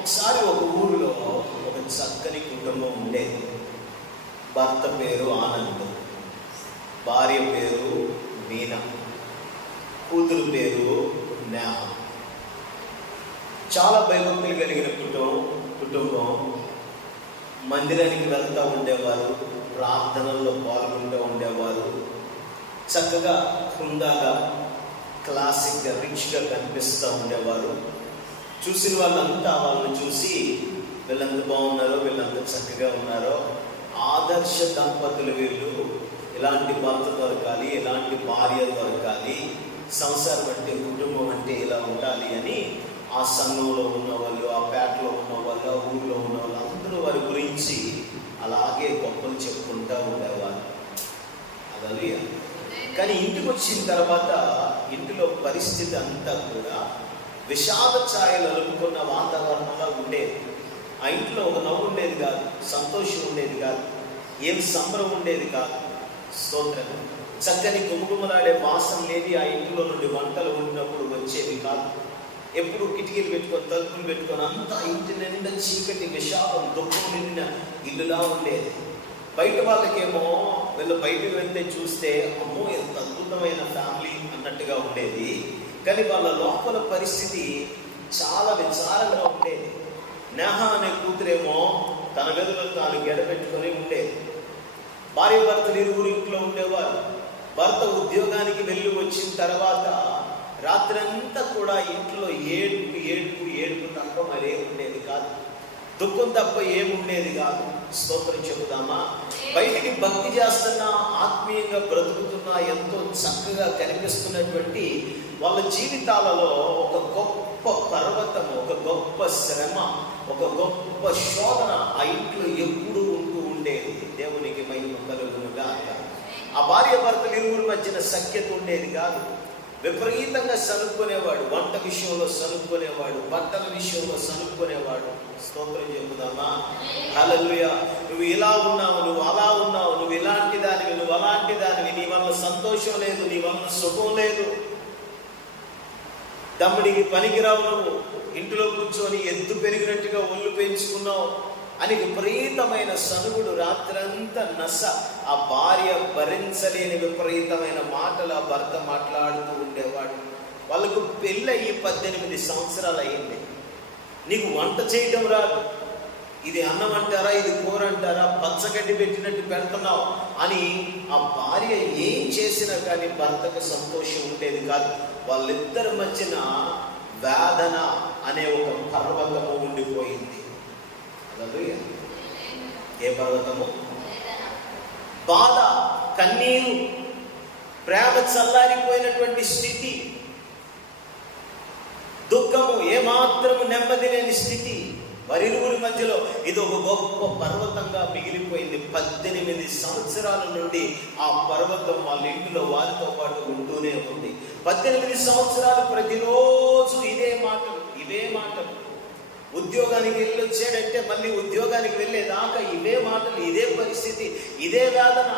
ఒకసారి ఒక ఊరిలో ఒక చక్కని కుటుంబం ఉండేది. భర్త పేరు ఆనంద్, భార్య పేరు మీనా, కూతురు పేరు నేహ. చాలా భయభక్తులు కలిగిన కుటుంబం. మందిరానికి వెళ్తూ ఉండేవారు, ప్రార్థనల్లో పాల్గొంటూ ఉండేవారు. చక్కగా హుందాగా, క్లాసిక్గా, రిచ్గా కనిపిస్తూ ఉండేవారు. చూసిన వాళ్ళంతా వాళ్ళని చూసి వీళ్ళంత బాగున్నారో, వీళ్ళంత చక్కగా ఉన్నారో, ఆదర్శ దంపతులు వీళ్ళు, ఇలాంటి భర్త దొరకాలి, ఇలాంటి భార్య దొరకాలి, సంసారం అంటే, కుటుంబం అంటే ఇలా ఉండాలి అని ఆ సంఘంలో ఉన్నవాళ్ళు, ఆ పేటలో ఉన్నవాళ్ళు, ఆ ఊళ్ళో ఉన్నవాళ్ళు అందరూ వారి గురించి అలాగే గొప్పలు చెప్పుకుంటూ ఉండేవారు. అదే. కానీ ఇంటికి వచ్చిన తర్వాత ఇంటిలో పరిస్థితి అంతా కూడా విషాద ఛాయలు అలుపుకున్న వాతావరణంలో ఉండేది. ఆ ఇంట్లో ఒక నవ్వు ఉండేది కాదు, సంతోషం ఉండేది కాదు, ఏం సంబరం ఉండేది కాదు. స్తోత్రం. చక్కని గుమగుమలాడే వాసన లేని ఆ ఇంటిలో నుండి వంటలు వండినప్పుడు వచ్చేవి కాదు. ఎప్పుడు కిటికీలు పెట్టుకొని, తలుపులు పెట్టుకొని, అంతా ఇంటి నిండా చీకటి, విషాదం, దుఃఖం నిండిన ఇల్లులా ఉండేది. బయట వాళ్ళకేమో వీళ్ళు బయటకు వెళ్తే చూస్తే అమ్మో ఎంత అద్భుతమైన ఫ్యామిలీ అన్నట్టుగా ఉండేది. కానీ వాళ్ళ లోపల పరిస్థితి చాలా విచారంగా ఉండేది. నేహ అనే కూతురేమో తన గదిలో తాను గెడపెట్టుకొని ఉండేది. భార్య భర్తలు ఇరువురు ఇంట్లో ఉండేవారు. భర్త ఉద్యోగానికి వెళ్ళి వచ్చిన తర్వాత రాత్రంతా కూడా ఇంట్లో ఏడుపు తప్ప మరే ఉండేది కాదు, దుఃఖం తప్ప ఏముండేది కాదు. స్తోత్రం చెబుదామా? బయటికి భక్తి చేస్తున్నా, ఆత్మీయంగా బ్రతుకుతున్నా, ఎంతో చక్కగా కనిపిస్తున్నటువంటి వాళ్ళ జీవితాలలో ఒక గొప్ప పర్వతము, ఒక గొప్ప శ్రమ, ఒక గొప్ప శోధన ఆ ఇంట్లో ఎప్పుడూ ఉంటూ ఉండేది. దేవునికి మహిమ కలుగునుగాక. ఆ భార్య భర్తలు ఇరువురి మధ్యన సఖ్యత ఉండేది కాదు. విపరీతంగా సనుక్కునేవాడు, వంట విషయంలో సనుక్కునేవాడు, బట్టల విషయంలో సనుక్కునేవాడు. స్తోత్రం చెబుదామా? హల్లెలూయా. నువ్వు ఇలా ఉన్నావు, నువ్వు అలా ఉన్నావు, నువ్వు ఇలాంటి దానివి, నువ్వు అలాంటి దానివి, నీ వల్ల సంతోషం లేదు, నీ వల్ల సుఖం లేదు, తమ్ముడికి పనికిరావు, నువ్వు ఇంటిలో కూర్చొని ఎద్దు పెరిగినట్టుగా ఒళ్ళు పెంచుకున్నావు అని విపరీతమైన సనుగుడు, రాత్రంతా నస. ఆ భార్య భరించలేని విపరీతమైన మాటలు ఆ భర్త మాట్లాడుతూ ఉండేవాడు. వాళ్ళకు పెళ్ళయి 18 సంవత్సరాలు అయ్యింది. నీకు వంట చేయడం రాదు, ఇది అన్నం అంటారా, ఇది కూర అంటారా, పచ్చగడ్డి పెట్టినట్టు పెడుతున్నావు అని ఆ భార్య ఏం చేసినా కానీ భర్తకు సంతోషం ఉండేది కాదు. వాళ్ళిద్దరి మధ్యన వేదన అనే ఒక పర్వతము ఉండిపోయింది. ఏ పర్వతము? బాధ, కన్నీరు, ప్రేమ చల్లారిపోయినటువంటి స్థితి, దుఃఖము, ఏమాత్రము నెమ్మది లేని స్థితి. వారిరువురి మధ్యలో ఇది ఒక గొప్ప పర్వతంగా మిగిలిపోయింది. 18 సంవత్సరాల నుండి ఆ పర్వతం వాళ్ళ ఇంటిలో వారితో పాటు ఉంటూనే ఉంది. 18 సంవత్సరాలు ప్రతిరోజు ఇవే మాటలు. ఉద్యోగానికి వెళ్ళి వచ్చాడంటే మళ్ళీ ఉద్యోగానికి వెళ్ళేదాకా ఇవే మాటలు, ఇదే పరిస్థితి, ఇదే వేదన.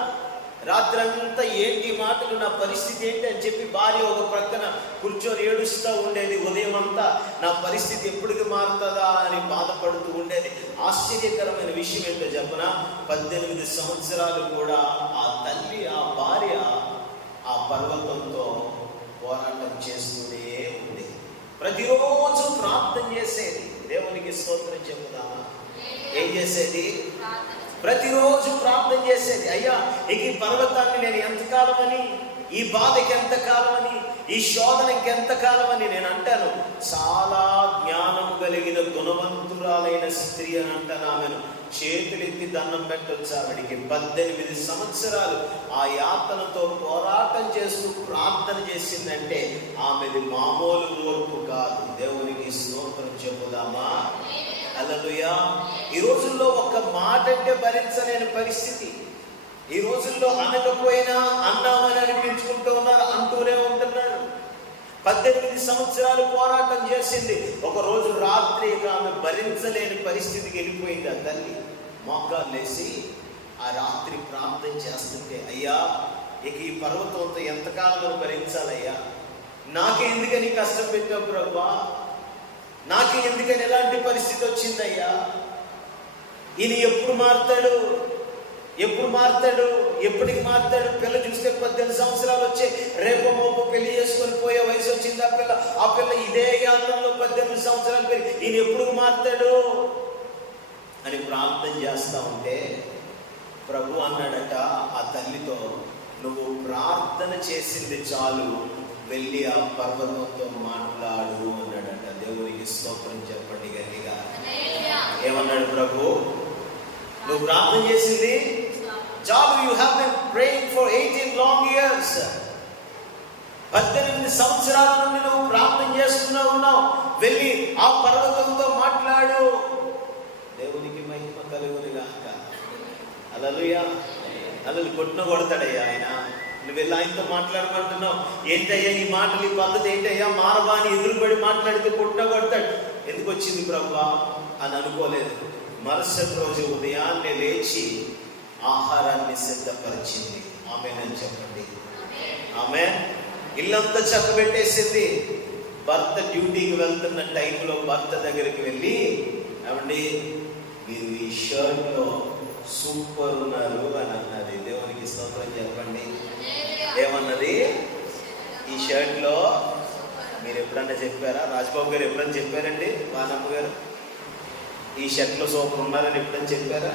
రాత్రంతా ఏంటి మాటలు, నా పరిస్థితి ఏంటి అని చెప్పి భార్య ఒక ప్రక్కన కూర్చొని ఏడుస్తూ ఉండేది. ఉదయం అంతా నా పరిస్థితి ఎప్పటికి మారుతుందా అని బాధపడుతూ ఉండేది. ఆశ్చర్యకరమైన విషయం ఏంటో చెప్పనా? 18 సంవత్సరాలు కూడా ఆ తల్లి, ఆ భార్య ఆ పర్వతంతో పోరాటం చేస్తూనే ఉంది. ప్రతిరోజు ప్రార్థన చేసేది. దేవునికి స్తోత్రం చెబుదామా? ఏం చేసేది? ప్రతిరోజు ప్రార్థన చేసేది. అయ్యా, ఈ పర్వతాన్ని నేను ఎంతకాలమని, ఈ బాధకి ఎంతకాలమని, ఈ శోధనకి ఎంతకాలమని నేను అంటాను. చాలా జ్ఞానం కలిగిన గుణవంతురాలైన స్త్రీ అని అంటాను ఆమెను. చేతులెత్తి దండం పెట్టొచ్చు ఆవిడికి. 18 సంవత్సరాలు ఆ యాతనతో పోరాటం చేస్తూ ప్రార్థన చేసిందంటే ఆమెది మామూలు ఓర్పు కాదు. దేవునికి స్తోత్రం చెబుదామా? హల్లెలూయా. ఈ రోజుల్లో ఒక్క మాట అంటే భరించలేని పరిస్థితి. ఈ రోజుల్లో అనకపోయినా అన్నామని అనిపించుకుంటూ ఉన్నారు, అంటూనే ఉంటున్నారు. 18 సంవత్సరాలు పోరాటం చేసింది. ఒకరోజు రాత్రి ఆమె భరించలేని పరిస్థితికి వెళ్ళిపోయింది. ఆ తల్లి మోకాలు లేసి ఆ రాత్రి ప్రార్థన చేస్తుంటే, అయ్యా, ఇక ఈ పర్వతంతో ఎంతకాలం భరించాలయ్యా, నాకెందుకని కష్టం పెట్టావు ప్రభువా, నాకు ఎందుకని ఎలాంటి పరిస్థితి వచ్చిందయ్యా? ఈయన ఎప్పుడు మారుతాడు? ఎప్పటికి మారుతాడు? పిల్ల చూస్తే 18 సంవత్సరాలు వచ్చే రేపో మోపో పెళ్లి చేసుకొని పోయే వయసు వచ్చింది ఆ పిల్ల ఇదే యాత్రలో 18 సంవత్సరాలు పెరిగి ఈయన ఎప్పుడు మారుతాడు అని ప్రార్థన చేస్తా ఉంటే ప్రభు అన్నాడట ఆ తల్లితో, నువ్వు ప్రార్థన చేసింది చాలు, వెళ్ళి ఆ పర్వతంతో మాట్లాడు అన్నాడట. దేవునికి స్తోత్రం చెప్పండి గట్టిగా. ఏమన్నాడు ప్రభు? నువ్వు ప్రార్థన చేసింది చాలు. You have been praying for 18 long years. 18 సంవత్సరాల నుండి నువ్వు ప్రార్థన చేస్తూనే ఉన్నావు. వెళ్ళి ఆ పర్వతంతో మాట్లాడు. దేవునికి మహిమ కలుగునుగాక. హల్లెలూయా. కొడతాడయ్యా ఆయన. నువ్వు వెళ్ళి ఆయనతో మాట్లాడమంటున్నావు. ఏంటయ్యా ఈ మాటలు, ఈ పద్ధతి ఏంటయ్యా? మారవా అని ఎదురుపడి మాట్లాడితే కొడతాడు. ఎందుకు వచ్చింది ప్రభువా అని అనుకోలేదు. మరుసటి రోజు ఉదయాన్నే లేచి ఆహారాన్ని సిద్ధపరిచింది. ఆమేన్ చెప్పండి. ఆమేన్. ఇల్లంతా చక్కబెట్టేసింది. భర్త డ్యూటీకి వెళ్తున్న టైంలో భర్త దగ్గరికి వెళ్ళి, ఏమండి మీరు ఈ షర్ట్ లో సూపర్ ఉన్నారు అని అన్నది. దేవునికి స్తోత్రం చెప్పండి. ఏమన్నది? ఈ షర్ట్ లో మీరు ఎప్పుడన్నా చెప్పారా? రాజ్బాబు గారు ఎప్పుడన్నా చెప్పారండి? వానమ్మ గారు ఈ షర్ట్ లో సూపర్ ఉన్నారని ఎప్పుడన్నా చెప్పారా?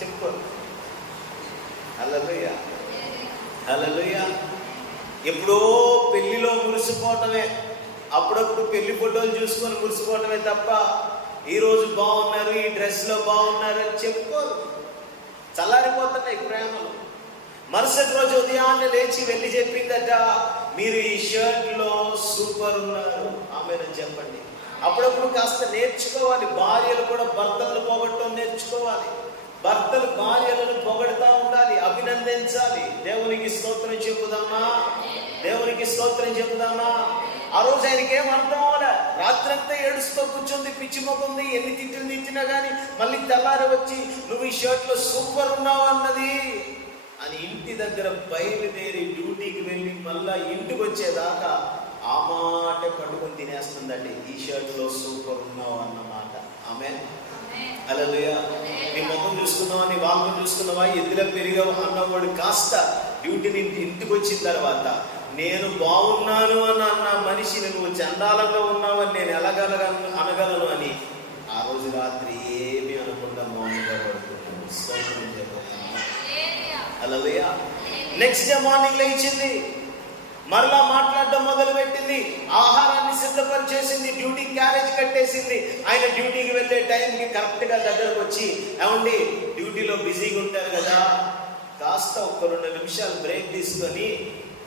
చెప్పారు. హల్లెలూయా. హల్లెలూయా. ఎప్పుడో పెళ్లిలో మురిసిపోవటమే, అప్పుడప్పుడు పెళ్లి ఫోటోలు చూసుకొని మురిసిపోవటమే తప్ప ఈరోజు బాగున్నారు, ఈ డ్రెస్ లో బాగున్నారు అని చెప్పుకోరు. చల్లారిపోతున్నాయి ప్రేమలు. మరుసటి రోజు ఉదయాన్నే లేచి వెళ్ళి చెప్పిందట, మీరు ఈ షర్ట్ లో సూపర్ ఉన్నారు. ఆమేన్ చెప్పండి. అప్పుడప్పుడు కాస్త నేర్చుకోవాలి. భార్యలు కూడా భర్తలను పొగడటం నేర్చుకోవాలి. భర్తలు భార్యలను పొగడతా ఉండాలి, అభినందించాలి. దేవునికి స్తోత్రం చెప్పుదామా? దేవునికి స్తోత్రం చెప్పుదామా? ఆ రోజు ఆయనకి ఏం అర్థం అవ్వలే. రాత్రంతా ఏడుస్తూ కూర్చుంది, పిచ్చి మొక్కుంది. ఎన్ని తిట్లు తిట్టినా కానీ మళ్ళీ తెల్లారి వచ్చి నువ్వు ఈ షర్ట్ లో సూపర్ ఉన్నావు అన్నది అని ఇంటి దగ్గర బయలుదేరి డ్యూటీకి వెళ్ళి మళ్ళా ఇంటికి వచ్చేదాకా ఆ మాట పట్టుకొని తినేస్తుందండి. ఈ షర్ట్ లో సూపర్ ఉన్నావు అన్నమాట. ఆమేన్. హల్లెలూయా. నీ ముఖం చూసుకున్నావా, నీ వాహనం చూసుకున్నావా, ఎదుర పెరిగావు అన్నవాడు కాస్త డ్యూటీ ఇంటికి వచ్చిన తర్వాత నేను బాగున్నాను అని అన్న మనిషిని నువ్వు చండాలంగా ఉన్నావని నేను అనగలను అని ఆ రోజు రాత్రి ఏమి అనకుండా మౌనంగా పడుతున్నాను. హల్లెలూయా. నెక్స్ట్ డే మార్నింగ్ లేచింది, మరలా మాట్లాడడం మొదలు పెట్టింది. ఆహారాన్ని సిద్ధపరిచేసింది, డ్యూటీ క్యారేజ్ కట్టేసింది. ఆయన డ్యూటీకి వెళ్ళే టైంకి కరెక్ట్ గా దగ్గరకు వచ్చి, ఏమండి డ్యూటీలో బిజీగా ఉంటారు కదా, కాస్త ఒక 2 నిమిషాలు బ్రేక్ తీసుకొని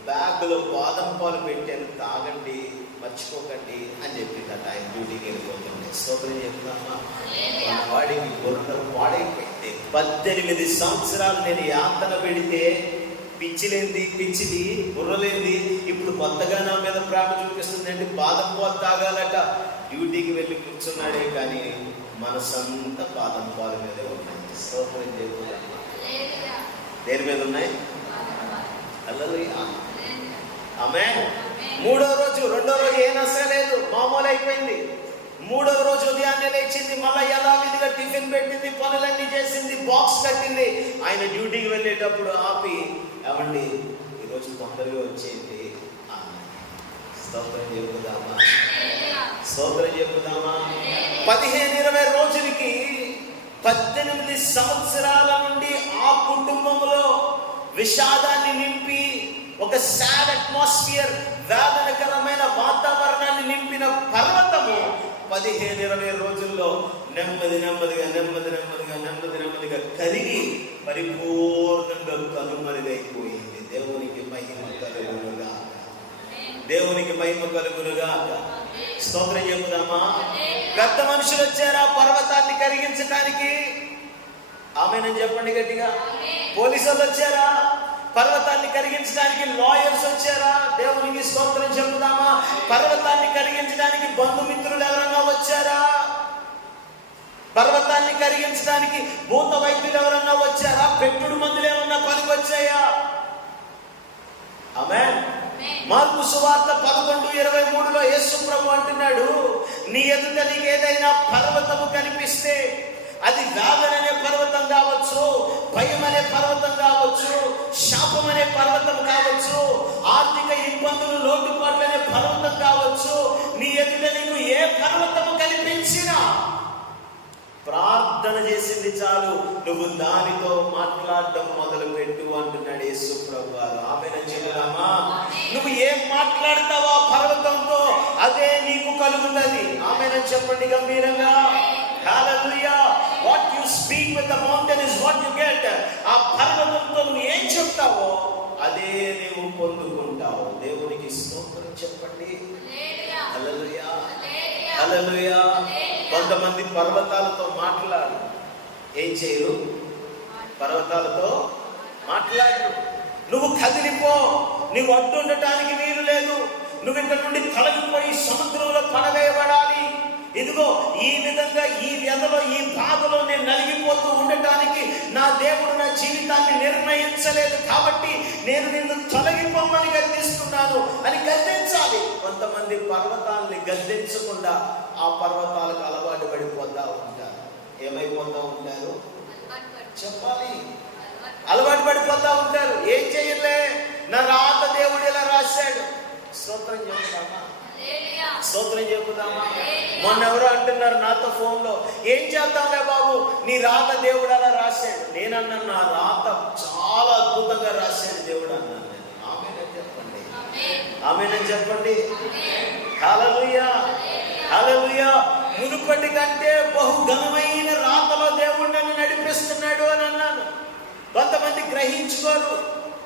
బ్యాగ్లో బాదం పాలు పెట్టాను, తాగండి, మర్చిపోకండి అని చెప్పిందట. ఆయన డ్యూటీకి వెళ్ళిపోతుంది. స్తోత్రం చెప్తామా? వాడికి బుర్ర పాడైపోయింది. 18 సంవత్సరాలు నేను యాతన పెడితే పిచ్చిది బుర్రలేంది ఇప్పుడు కొత్తగా నా మీద ప్రేమ చూపిస్తుంది అంటే బాదం పాలు తాగాలట. డ్యూటీకి వెళ్ళి కూర్చున్నాడే కానీ మనసంతా బాదం పాలు మీదే ఉన్నాయి. స్తోత్రం చెప్తామా? దేని మీద ఉన్నాయి? హల్లెలూయా. ఆమేన్. రెండో రోజు ఏ నశ లేదు, మామూలు అయిపోయింది. 3వ రోజు ఉదయాన్నే లేచింది, మళ్ళీ యథావిధిగా టిఫిన్ పెట్టింది, పనులన్నీ చేసింది, బాక్స్ కట్టింది. ఆయన డ్యూటీకి వెళ్ళేటప్పుడు ఆపి, ఏమండి ఈరోజు తొందరగా వచ్చేయండి. స్తోత్రం చెప్పుదామా? స్తోత్రం చెప్పుదామా? 15-20 రోజులకి 18 సంవత్సరాల నుండి ఆ కుటుంబంలో విషాదాన్ని నింపి ఒక సాడ్ అట్మాస్ఫియర్, వేదనకరమైన వాతావరణాన్ని నింపిన పర్వతము 15-20 రోజుల్లో నెమ్మదిగా కరిగి పరిపూర్ణంగా కనుమరుగైపోయింది. దేవునికి మహిమ కలుగునుగా. దేవునికి మహిమ కలుగునుగా. స్తోత్రం చెప్పుదామా? పెద్ద మనుషులు వచ్చారా పర్వతాన్ని కరిగించడానికి? ఆమేన్ చెప్పండి గట్టిగా. పోలీసులు వచ్చారా పర్వతాన్ని కరిగించడానికి? లాయర్స్ వచ్చారా? దేవునికి స్తోత్రం చెప్పుదామా? పర్వతాన్ని కరిగించడానికి బంధుమిత్రులు ఎవరన్నా వచ్చారా? పర్వతాన్ని కరిగించడానికి భూత వైద్యులు ఎవరన్నా వచ్చారా? పెట్టుడు మందులు ఏమన్నా పనికి వచ్చాయా? ఆమేన్. మార్కు సువార్త 11:23లో యేసు ప్రభు అంటున్నాడు, నీ ఎదుట నీకు ఏదైనా పర్వతము కనిపిస్తే, అది వేదన అనే పర్వతం కావచ్చు, భయం అనే పర్వతం కావచ్చు, శాపం అనే పర్వతం కావచ్చు, ఆర్థిక ఇబ్బందులు లోటుపాట్లు అనే పర్వతం కావచ్చు, నీ ఎదుట నీకు ఏ పర్వతము కనిపించినా ప్రార్థన చేసింది చాలు, నువ్వు దానితో మాట్లాడడం మొదలు పెట్టు అంటున్నాడు యేసు ప్రభు వారు. ఆమేన్ చెబుదామా? నువ్వు ఏం మాట్లాడతావో ఆ పర్వతంతో అదే నీకు కలుగుతుంది. ఆమేన్ చెప్పండి గంభీరంగా. హల్లెలూయా. What you speak with the mountain is what you get. ఆ పర్వతంతో నువ్వు ఏం చెప్తావో అదే నీవు పొందుకుంటావు. దేవునికి స్తోత్రం చెప్పండి. హల్లెలూయా, హల్లెలూయా. కొంతమంది పర్వతాలతో మాట్లాడు, ఏం చేయరు? పర్వతాలతో మాట్లాడు. నువ్వు కదిలిపో, నువ్వు అడ్డు ఉండటానికి వీలు లేదు, నువ్వు ఇక్కడ నుండి తొలగిపోయి సముద్రంలో పడవేయబడాలి. ఇదిగో ఈ విధంగా ఈ వ్యధలో ఈ బాధలో నేను నలిగిపోతూ ఉండటానికి నా దేవుడు నా జీవితాన్ని నిర్ణయించలేదు, కాబట్టి నేను నిన్ను తొలగిపోమని గద్దిస్తున్నాను అని గద్దించాలి. కొంతమంది పర్వతాలని గద్దించకుండా ఆ పర్వతాలకు అలవాటు పడిపోతా ఉంటారు. ఏమైపోతా ఉంటారు చెప్పాలి? అలవాటు పడిపోతా ఉంటారు. ఏం చేయలే, నా రాత దేవుడు ఇలా రాశాడు. స్తోత్రం చెబుతామా? స్తోత్రం చెబుతామా? మొన్న ఎవరో అంటున్నారు నాతో ఫోన్లో, ఏం చేద్దాంలే బాబు, నీ రాత దేవుడు అలా రాశాడు. నేనన్నాను, నా రాత చాలా అద్భుతంగా రాశాడు దేవుడు అన్నాను. ఆమేన్ చెప్పండి, ఆమేన్ చెప్పండి. హల్లెలూయా, హల్లెలూయా. మునుపటి కంటే బహుఘనమైన రాతలో దేవుడు నన్ను నడిపిస్తున్నాడు అని అన్నాను. కొంతమంది గ్రహించుకోరు,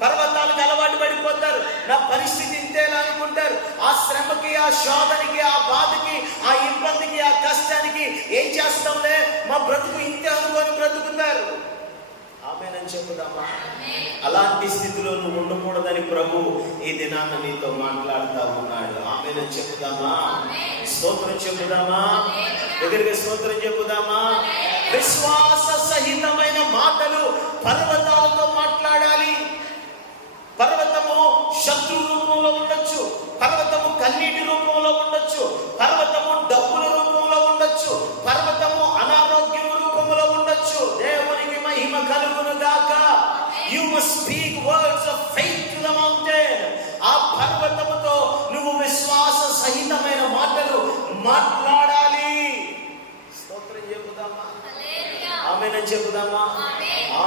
పర్వతాలకు అలవాటు పడిపోతారు. నా పరిస్థితి ఇంతేలా అనుకుంటారు. ఆ శ్రమకి, ఆ శోధనకి, ఆ బాధకి, ఆ ఇబ్బందికి, ఆ కష్టానికి ఏం చేస్తాంలే, మా బ్రతుకు ఇంతే అనుకొని బ్రతుకుతారు. ఆమేన్ చెప్పుదామా? అలాంటి స్థితిలో నువ్వు ఉండకూడదని ప్రభు ఈ దినాన నీతో మాట్లాడుతూ ఉన్నాడు. ఆమేన్ చెప్పుదామా? స్తోత్రం చెప్పుదామా? దగ్గరికి స్తోత్రం చెప్పుదామా? విశ్వాస సహితమైన మాటలు పర్వతాలతో మాట్లాడాలి. పర్వతము శత్రు రూపంలో ఉండొచ్చు, పర్వతము కన్నీటి రూపంలో ఉండొచ్చు, పర్వతము డబ్బుల రూపంలో ఉండొచ్చు, పర్వతము అనారోగ్యం రూపంలో ఉండొచ్చు. దేవునికి మహిమ కలుగును గాక. You must speak words of faith to the mountain. ఆ పర్వతముతో నువ్వు విశ్వాస సహితమైన మాటలు మాట్లాడాలి. స్తోత్రం చెబుదామా? ఆమేన్ చెబుదామా?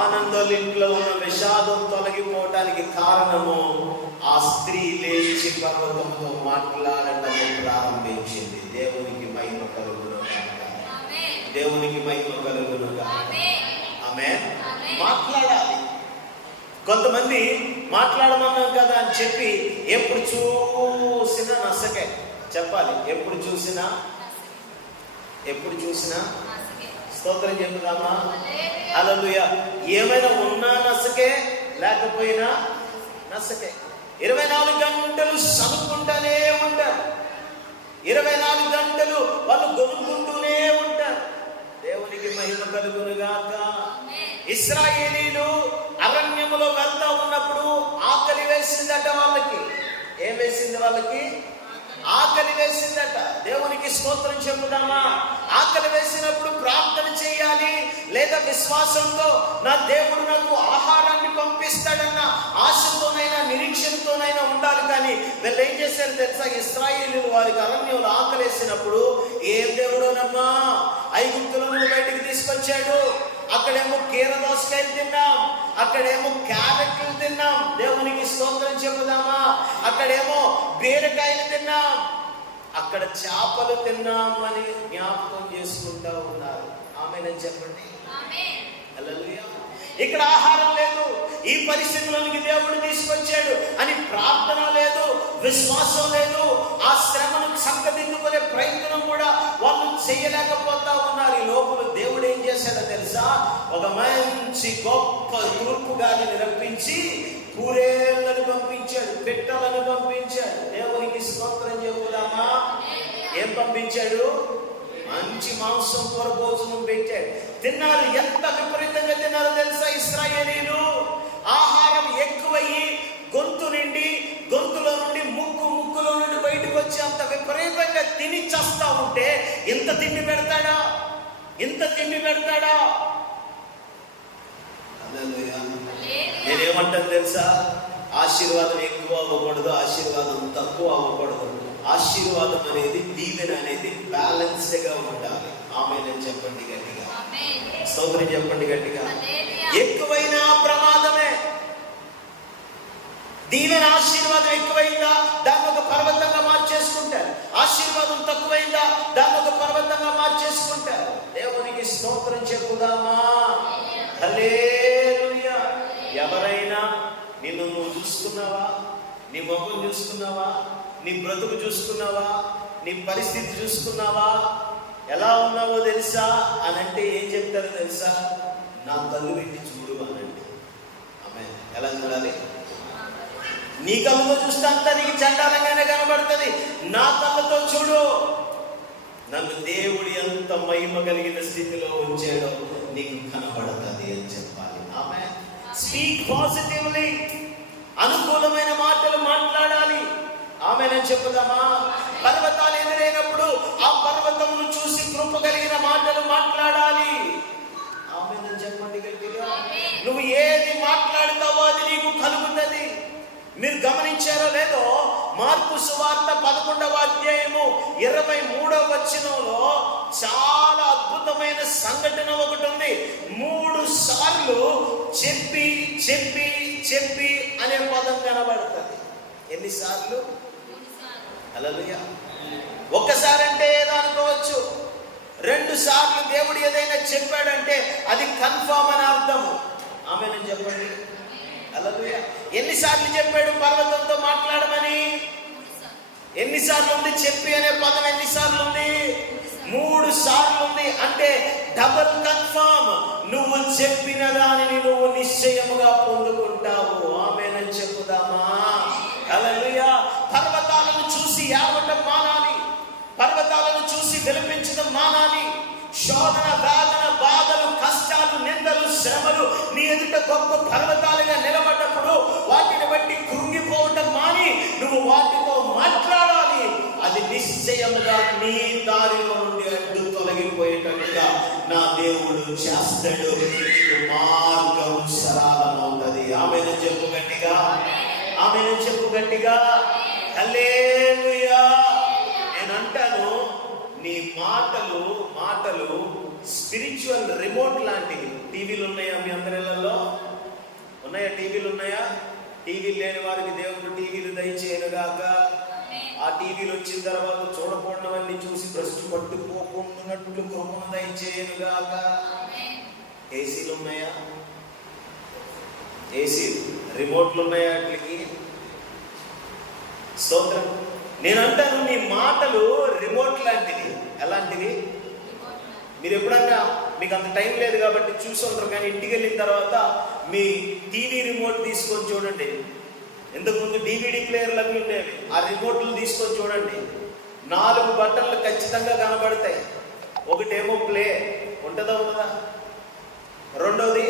ఆనందం ఇంట్లో ఉన్న విషాదం తొలగిపోవటానికి కారణము ఆ స్త్రీ లేచి పర్వతంతో మాట్లాడటం ప్రారంభించింది. దేవునికి మహిమ కలుగును గాక. దేవునికి మహిమ కలుగును గాక. ఆమేన్. మాట్లాడాలి. కొంతమంది మాట్లాడమన్నాం కదా అని చెప్పి ఎప్పుడు చూసినా నసకే చెప్పాలి. ఎప్పుడు చూసినా స్తోత్రం చెబుదామా? హల్లెలూయా. ఏమైనా ఉన్నా నసకే, లేకపోయినా నసకే. 24 గంటలు చదువుకుంటూనే ఉంటారు, 24 గంటలు వాళ్ళు గొనుక్కుంటూనే ఉంటారు. దేవునికి మహిమ కలుగును గాక. ఇశ్రాయేలీలు అరణ్యములో వెళ్తా ఉన్నప్పుడు ఆకలి వేసిందట వాళ్ళకి. ఏం వేసింది వాళ్ళకి? ఆకలి వేసిందట. దేవునికి స్తోత్రం చెప్పుదామా? ఆకలి వేసినప్పుడు ప్రార్థన చేయాలి, లేదా విశ్వాసంతో నా దేవుడు నాకు ఆహారాన్ని పంపిస్తాడన్న ఆశతోనైనా నిరీక్షణతోనైనా ఉండాలి. కానీ వీళ్ళు ఏం చేశారు తెలుసా? ఇశ్రాయేలీయులు వారికి అరణ్యంలో ఆకలి వేసినప్పుడు, ఏం దేవుడోనమ్మా, ఐగుప్తులను బయటికి తీసుకొచ్చాడు, అక్కడేమో కీర దోసకాయలు తిన్నాం, అక్కడేమో క్యారెట్లు తిన్నాం. దేవునికి స్తోత్రం చెబుదామా? అక్కడేమో బీరకాయలు తిన్నాం, అక్కడ చేపలు తిన్నాం అని జ్ఞాపకం చేసుకుంటా ఉన్నారు. ఆమేన్ చెప్పండి. హల్లెలూయా. ఇక్కడ ఆహారం లేదు, ఈ పరిస్థితులకి దేవుడు తీసుకొచ్చాడు అని ప్రార్థన లేదు, విశ్వాసం లేదు, ఆ శ్రమను చక్కదిద్దుకునే ప్రయత్నం కూడా వాళ్ళు చేయలేకపోతా ఉన్నారు. ఈ లోపల దేవుడు ఏం చేశాడో తెలుసా? ఒక మంచి గొప్ప తూర్పు గాలిని రప్పించి పూరేళ్లను పంపించాడు, పిట్టలను పంపించాడు. దేవునికి స్తోత్రం చెబుదామా? ఏం పంపించాడు? మంచి మాంసం కూర భోజనం పెట్టాడు. తిన్నారు. ఎంత విపరీతంగా తిన్నారో తెలుసా ఇశ్రాయేలీయులు? ఆహారం ఎక్కువయ్యి గొంతు నిండి గొంతులో నుండి ముక్కులో నుండి బయటకు వచ్చి అంత విపరీతంగా తిని చస్తా ఉంటే ఇంత తిండి పెడతాడా? నేనేమంటాను తెలుసా? ఆశీర్వాదం ఎక్కువ అవ్వకూడదు, ఆశీర్వాదం తక్కువ అవ్వకూడదు. ఆశీర్వాదం అనేది, దీవెన అనేది బ్యాలెన్స్డ్గా ఉండాలి. ఆమేన్ చెప్పండి గట్టిగా, స్తోత్రం చెప్పండి గట్టిగా. ఎక్కువైనా ప్రమాదమే. దీవెన ఆశీర్వాదం ఎక్కువైందా దాన్ని ఒక పర్వతంగా మార్చేసుకుంటారు. ఆశీర్వాదం తక్కువైందా దాన్ని ఒక పర్వతంగా మార్చేసుకుంటారు. దేవునికి స్తోత్రం చెప్పుదామా? హల్లెలూయా. ఎవరైనా నువ్వు చూసుకున్నావా? నీ ముఖం చూసుకున్నావా? నీ బ్రతుకు చూసుకున్నావా? నీ పరిస్థితి చూసుకున్నావా? ఎలా ఉన్నావో తెలుసా అనంటే ఏం చెప్తారో తెలుసా? నా కళ్ళు పెట్టి చూడు అనంటే. ఆమేన్. ఎలా చూడాలి? నీ కళ్ళతో చూస్తే అంతా నీకు చండాలంగానే కనబడుతుంది. నా కళ్ళతో చూడు, నన్ను దేవుడు ఎంత మహిమ కలిగిన స్థితిలో ఉంచాడో నీకు కనబడుతుంది అని చెప్పాలి. ఆమేన్. Speak positively. అనుకూలమైన మాటలు మాట్లాడాలి. ఆమేన్ అని చెప్పుదామా? పర్వతాలు ఎదురైనప్పుడు ఆ పర్వతమును చూసి కృప కలిగిన మాటలు మాట్లాడాలి. ఆమేన్ అని చెప్పండి గట్టిగా. నువ్వు ఏది మాట్లాడుతావో అది నీకు కలుగుతుంది. మీరు గమనించారో లేదో, మార్కు సువార్త 11వ అధ్యాయము 23వ వచనంలో చాలా అద్భుతమైన సంఘటన ఒకటి ఉంది. 3 సార్లు చెప్పి చెప్పి చెప్పి అనే పదం కనబడుతుంది. ఎన్నిసార్లు? హల్లెలూయా. ఒక్కసారి అంటే ఏదో అనుకోవచ్చు. 2 సార్లు దేవుడు ఏదైనా చెప్పాడంటే అది కన్ఫర్మ్ అని అర్థము. ఆమేన్ చెప్పండి. హల్లెలూయా. ఎన్నిసార్లు చెప్పాడు పర్వతంతో మాట్లాడమని? ఎన్నిసార్లు ఉంది? చెప్పి అనే పదం ఎన్నిసార్లు ఉంది? 3 సార్లు ఉంది. అంటే డబుల్ కన్ఫర్మ్. నువ్వు చెప్పిన దానిని నువ్వు నిశ్చయముగా పొందుకుంటావు. ఆమేన్ అని చెప్పుదామా? హల్లెలూయా. పర్వతాలను చూసి ఏడవటం మానాలి. పర్వతాలను చూసి విలపించడం మానాలి. శోధన, వేదన, బాధలు, కష్టాలు, నిందలు, శ్రమలు నీ ఎదుట గొప్ప పర్వతాలుగా నిలబడ్డప్పుడు వాటిని బట్టి కృంగిపోవటం మాని నువ్వు వాటితో మాట్లాడాలి. అది నిశ్చయముగా నీ దారిలో నుండి అడ్డు తొలగిపోయేటట్టుగా నా దేవుడు చేస్తాడు. మార్గం సరళమవుతుంది. ఆమేన్ చెప్పు గట్టిగా. ఆమేన్ చెప్పు గట్టిగా. హల్లెలూయా. నేను అంటాను, నీ మాటలు స్పిరిచువల్ రిమోట్ లాంటివి. టీవీలు ఉన్నాయా మీ అందరిలో? ఉన్నాయా? టీవీలు ఉన్నాయా? టీవీలు లేని వారికి దేవుడు టీవీలు దయచేయనుగాక. ఆ టీవీలు వచ్చిన తర్వాత చూడకూడవన్నీ చూసి భ్రష్టు పట్టుకోకున్నట్లు కృపను దయచేయనుగాక. ఏసీలు ఉన్నాయా? ఏసీలు రిమోట్లు ఉన్నాయా? వాటికి స్తోత్రం. నేను అంటాను, నీ మాటలు రిమోట్ లాంటివి. ఎలాంటివి? మీరు ఎప్పుడన్నా, మీకు అంత టైం లేదు కాబట్టి చూసి ఉంటారు, కానీ ఇంటికి వెళ్ళిన తర్వాత మీ టీవీ రిమోట్ తీసుకొని చూడండి. ఇంతకుముందు DVD ప్లేయర్లు అవి ఉండేవి. ఆ రిమోట్లు తీసుకొని చూడండి. 4 బటన్లు ఖచ్చితంగా కనబడతాయి. ఒకటేమో ప్లే ఉంటుందా? ఉండదా? రెండోది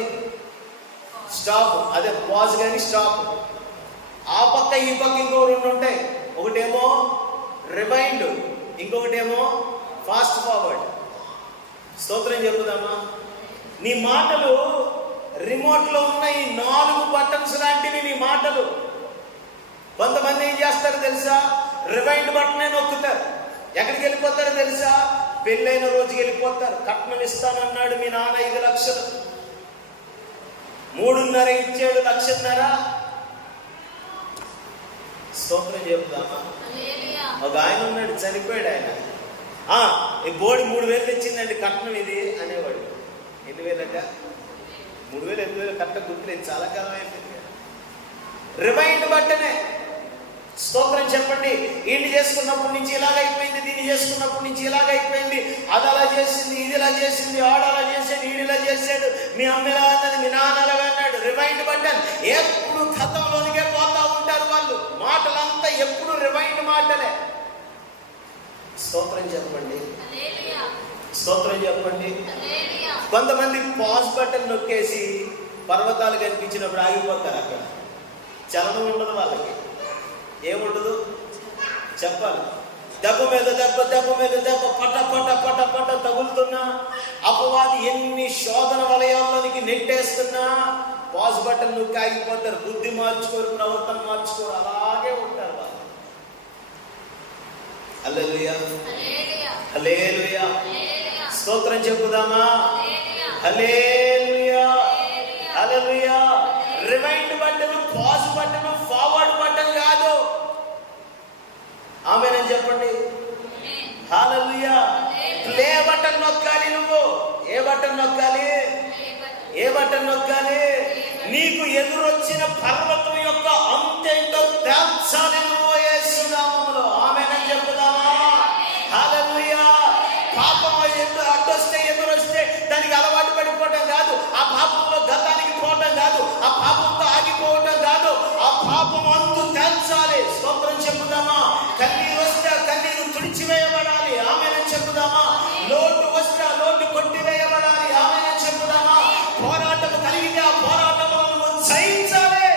స్టాప్, అదే పాజ్ కానీ స్టాప్. ఆ పక్క ఈ పక్క ఇంకో 2 ఉంటాయి. ఒకటేమో రివైండ్, ఇంకొకటేమో ఫాస్ట్ ఫార్వర్డ్. స్తోత్రం చెప్పుదామా? నీ మాటలు రిమోట్లో ఉన్న ఈ 4 బటన్స్ లాంటివి నీ మాటలు. కొంతమంది ఏం చేస్తారు తెలుసా? రివైండ్ బటనే నొక్కుతారు. ఎక్కడికి వెళ్ళిపోతారో తెలుసా? పెళ్ళైన రోజుకి వెళ్ళిపోతారు. కట్నం ఇస్తానన్నాడు మీ నాన్న 5 లక్షలు, 3.5 ఇచ్చాడు, 1,00,000. స్తోత్రం చెప్తామా? ఒక ఆయన ఉన్నాడు, చనిపోయాడు ఆయన. ఈ బోడి 3,000 తెచ్చిందండి కట్నం ఇది అనేవాడు. ఎన్ని వేలంట? 3,000 8,000 కట్ట గుర్తులేదు, చాలా కాలం అయిపోయింది. రివైండ్ బట్టనే. స్తోత్రం చెప్పండి. ఈయన చేసుకున్నప్పటి నుంచి ఇలాగైపోయింది, దీన్ని చేసుకున్నప్పటి నుంచి ఇలాగైపోయింది, అది అలా చేసింది, ఇది ఇలా చేసింది, ఆడ అలా చేసాడు, ఈడు ఇలా చేశాడు, మీ అమ్మ ఇలా అన్నది, మీ నాన్న అలాగా అన్నాడు. Rewind button. ఎప్పుడు గతంలోనికే పోతా ఉంటారు వాళ్ళు. మాటలంతా ఎప్పుడు రివైండ్ మాటలే. స్తోత్రం చెప్పండి. స్తోత్రం చెప్పండి. కొంతమంది పాజ్ బటన్ నొక్కేసి పర్వతాలు కనిపించినప్పుడు ఆగిపోతారు. అక్కడ చలనం ఉండదు వాళ్ళకి. ఏముండదు చెప్పాలి. దెబ్బ మీద దెబ్బ, దెబ్బ మీద దెబ్బ, పట పట పట పట తగులుతున్నా, అపవాది ఎన్ని శోధన వలయాల్లోనికి నెట్టేస్తున్నా పాజ్ బటన్ నొక్కి ఆగిపోతారు. బుద్ధి మార్చుకోరు, ప్రవర్తన మార్చుకోరు, అలాగే ఉంటారు వాళ్ళు. హల్లెలూయా, హల్లెలూయా, స్తోత్రం చెప్పుదామా? హల్లెలూయా, హల్లెలూయా. Rewind button, pause button, forward button కాదు. ఆమేన్ చెప్పండి. హల్లెలూయా. ప్లే బటన్ నొక్కాలి. నువ్వు ఏ బటన్ నొక్కాలి? ఏ బటన్ నొక్కాలి? నీకు ఎదురొచ్చిన పర్వతం యొక్క అంతేంటో తేల్చాలి నువ్వు యేసు నామములో. ఆమేన్ చెప్పుదామా? హల్లెలూయా. పాపం అడ్డొస్తే ఎదురొస్తే దానికి అలవాటు పడిపోవటం కాదు, ఆ పాపంలో గతానికి పోవటం కాదు, ఆ పాపంతో ఆగిపోవటం కాదు, ఆ పాపం అంతు తేల్చాలి. స్తోత్రం చెప్పుదామా? కన్నీరు వస్తే ఆ కన్నీరు తుడిచివేయబడాలి. ఆమేన్ చెప్పుదామా? లోటు వస్తే ఆ లోటు కొట్టివేయబడాలి. ఆమేన్ చెప్పుదామా? పోరాటం కలిగితే ఆ పోరాటములను జయించాలి.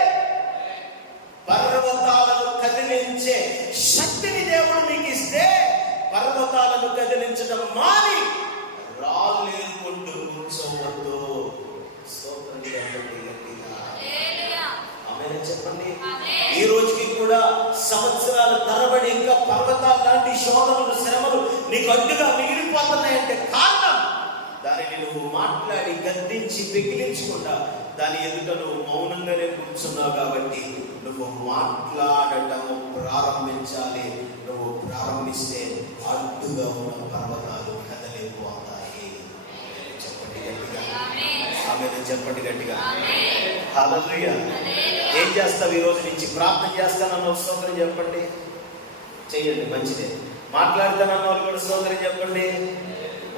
పర్వతాలను కదిలించే శక్తిని దేవుడు మీకు ఇస్తే పర్వతాలను కదిలించడం మాని రాళ్ళు ఎదుర్కొంటూ కూర్చోవద్దు. స్తోత్రం చెప్పండి. ఈ రోజుకి కూడా సంవత్సరాల తరబడి ఇంకా పర్వతాల లాంటి శోధనలు, శ్రమలు నీకు అడ్డుగా మిగిలిపోతున్నాయంటే కారణం దానిని నువ్వు మాట్లాడి గద్దించి పెకిలించకుండా దాని ఎదుట నువ్వు మౌనంగానే కూర్చున్నావు. కాబట్టి నువ్వు మాట్లాడటం ప్రారంభించాలి. నువ్వు ప్రారంభిస్తే అడ్డుగా ఉన్న పర్వతాలు కదలిపోతాయి. చెప్పండి గట్టిగా, ఆమేన్ చెప్పండి గట్టిగా. హల్లెలూయా. ఏం చేస్తావు? ఈ రోజు నుంచి ప్రార్థన చేస్తానన్న స్తోత్రం చెప్పండి. చెయ్యండి, మంచిదే. మాట్లాడతానన్న వాళ్ళు కూడా స్తోత్రం చెప్పండి.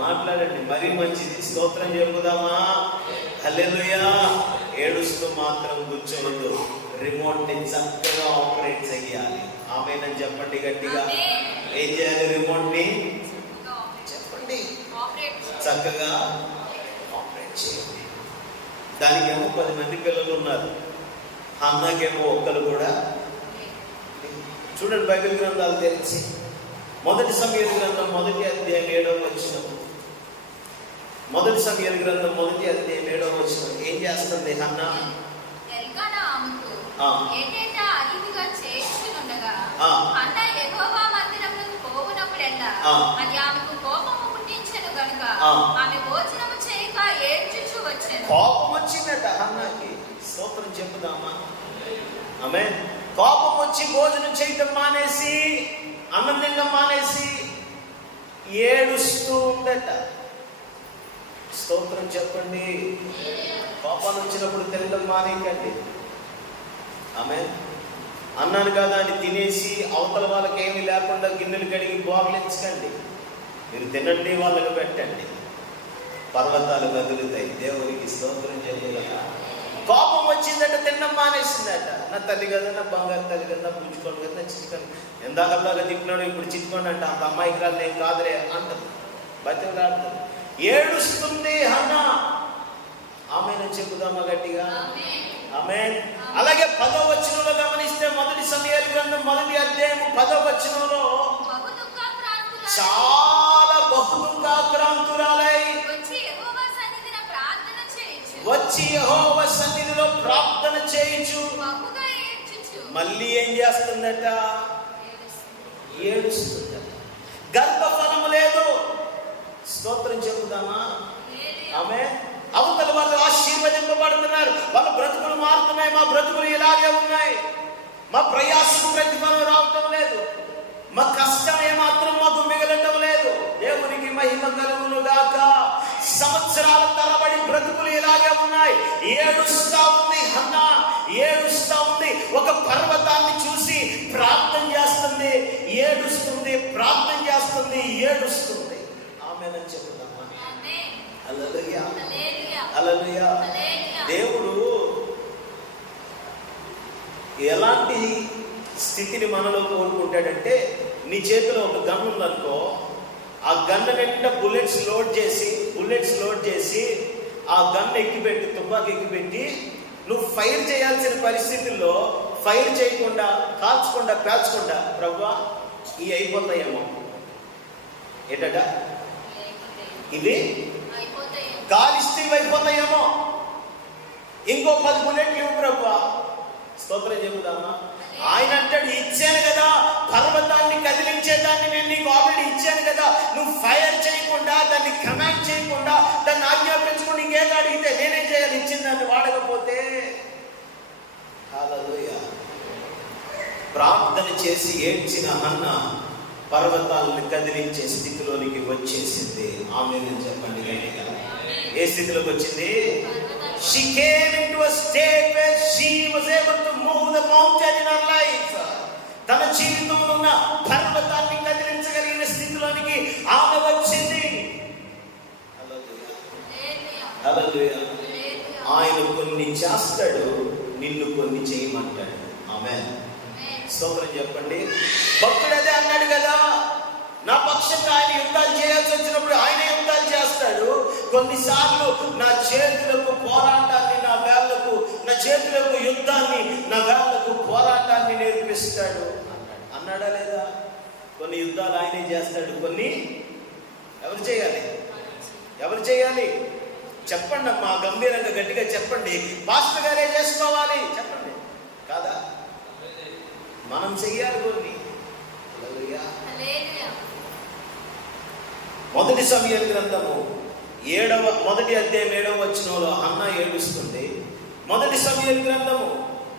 మాట్లాడండి, మరీ మంచిది. స్తోత్రం చెప్పుదామా? హల్లెలూయా. ఏడుస్తూ మాత్రం కూర్చోవద్దు. రిమోట్ ని చక్కగా ఆపరేట్ చెయ్యాలి. ఆమేన్ చెప్పండి గట్టిగా. ఏం చేయాలి? రిమోట్ ని చెప్పండి, చక్కగా ఆపరేట్ చేయండి. దానికేమో 10 మంది పిల్లలు ఉన్నారు, అన్నకేమో ఒక్కరు కూడా. చూడండి బైబిల్ గ్రంథాలు తెరిచి మొదటి సమూయేలు గ్రంథం 1వ అధ్యాయం 7వ వచనం. మొదటి సమూయేలు గ్రంథం 1వ అధ్యాయం 7వ వచనం. ఏం చేస్తుంది హన్నా? కోపం వచ్చిందట హన్నాకి. స్తోత్రం చెప్పుదామా? ఆమేన్. కోపం వచ్చి భోజనం చేయటం మానేసి, అన్నం తినడం మానేసి ఏడుస్తూ ఉందట. స్తోత్రం చెప్పండి. కోపాలు వచ్చినప్పుడు తినడం మానేయండి. ఆమేన్. అన్నాను కదా అని తినేసి అవతల వాళ్ళకి ఏమీ లేకుండా గిన్నెలు కడిగి బోర్లించకండి. మీరు తినండి, వాళ్ళకి పెట్టండి. పర్వతాలు కదులుతాయి. దేవునికి స్తోత్రం చెప్పుదా. కోపం వచ్చిందట, తినడం మానేసిందట. నా తల్లి కదా, నా బంగారు తల్లి కదా, పుంజుకోండి కదా, చిట్టుకోండి, ఎందాకల్లాగా తిప్పినాడు ఇప్పుడు చిట్టుకోండి అంట. అంత అమ్మాయికి రాదు, నేను కాదులే అంటుంది, బతిలాడుతుంది, ఏడుస్తుంది హన్నా. ఆమేన్ చెప్పుదామా గట్టిగా? ఆమేన్. అలాగే 10వ వచనంలో గమనిస్తే మొదటి సమూయేలు గ్రంథం 1వ అధ్యాయం 10వ వచనంలో చాలా బహుదుఃఖాక్రాంతురాలై వచ్చి యెహోవా సన్నిధిలో ప్రార్థన చేయించు. మళ్ళీ ఏం చేస్తుందట? ఏడుస్తుందట. గర్భఫలము లేదు. స్తోత్రం చెప్పుదామా? ఆమేన్. అవతల వాళ్ళు ఆశీర్వదింపబడుతున్నారు, వాళ్ళ బ్రతుకులు మారుతున్నాయి. మా బ్రతుకులు ఇలాగే ఉన్నాయి. మా ప్రయాసకు ప్రతిఫలం రావటం లేదు. మా కష్టం ఏమాత్రం మాకు మిగలటం లేదు. దేవునికి మహిమ కలుగును గాక. సంవత్సరాల తరబడి బ్రతుకులు ఇలాగే ఉన్నాయి. ఏడుస్తా ఉంది హన్నా, ఏడుస్తా ఉంది. ఒక పర్వతాన్ని చూసి ప్రార్థన చేస్తుంది, ఏడుస్తుంది, ప్రార్థన చేస్తుంది, ఏడుస్తుంది. ఆమేన్ అని చెప్పుదామా? హల్లెలూయా, హల్లెలూయా. దేవుడు ఎలాంటి స్థితిని మనలో కోరుకుంటాడంటే, నీ చేతిలో ఒక గన్ ఉందనుకో, ఆ గన్ నిండా బుల్లెట్స్ లోడ్ చేసి ఆ గన్ ఎక్కిపెట్టి, తుపాకి ఎక్కిపెట్టి నువ్వు ఫైర్ చేయాల్సిన పరిస్థితుల్లో ఫైర్ చేయకుండా, కాల్చకుండా, పేల్చకుండా, ప్రభువా ఇవి అయిపోతాయేమో. ఏంటట? ఇవి కాలిస్తే అయిపోతాయేమో. ఇంకో 10 బుల్లెట్లు ఇవ్వు ప్రభువా. స్తోత్రం చెబుదామా? ఆయన అంటాడు, ఇచ్చాను కదా, పర్వతాన్ని కదిలించేదాన్ని నేను నీకు ఆల్రెడీ ఇచ్చాను కదా. నువ్వు ఫైర్ చేయకుండా, దాన్ని కమాండ్ చేయకుండా, దాన్ని ఆజ్ఞాపించకుండా ఇంకేదో అడిగితే నేనేం చేయాలి? ఇచ్చిన దాన్ని వాడకపోతే. హల్లెలూయా. ప్రార్థన చేసి ఏడ్చిన హన్న పర్వతాలను కదిలించే స్థితిలోనికి వచ్చేసింది. ఆమేన్ చెప్పండి గట్టిగా. ఏ స్థితిలోకి వచ్చింది? She came into a state where she was able to move the mountain in her life. తన జీవితంలో ఉన్న పర్వతాన్ని కదిలించగలిగిన స్థితిలోనికి ఆమె వచ్చింది. హల్లెలూయా. ఆయన కొన్ని చేస్తాడు, నిన్ను కొన్ని చేయమంటాడు. ఆమేన్. స్తోత్రం చెప్పండి. భక్తుడు అదే అన్నాడు కదా, నా పక్షంగా ఆయన యుద్ధాలు చేయాల్సి వచ్చినప్పుడు ఆయన యుద్ధాలు చేస్తాడు. కొన్నిసార్లు నా చేతులకు పోరాటాన్ని, నా వేళ్లకు, నా చేతులకు యుద్ధాన్ని, నా వేళ్లకు పోరాటాన్ని నేర్పిస్తాడు అన్నాడా లేదా? కొన్ని యుద్ధాలు ఆయనే చేస్తాడు, కొన్ని ఎవరు చేయాలి? ఎవరు చేయాలి? చెప్పండి అమ్మా, గంభీరంగా గట్టిగా చెప్పండి. పాస్టర్ గారే చేసుకోవాలి చెప్పండి, కాదా? మనం చెయ్యాలి కొన్ని. మొదటి సమూయేలు గ్రంథము 1వ అధ్యాయం 7వ వచనంలో హన్న ఏడుస్తుంది. మొదటి సమూయేలు గ్రంథము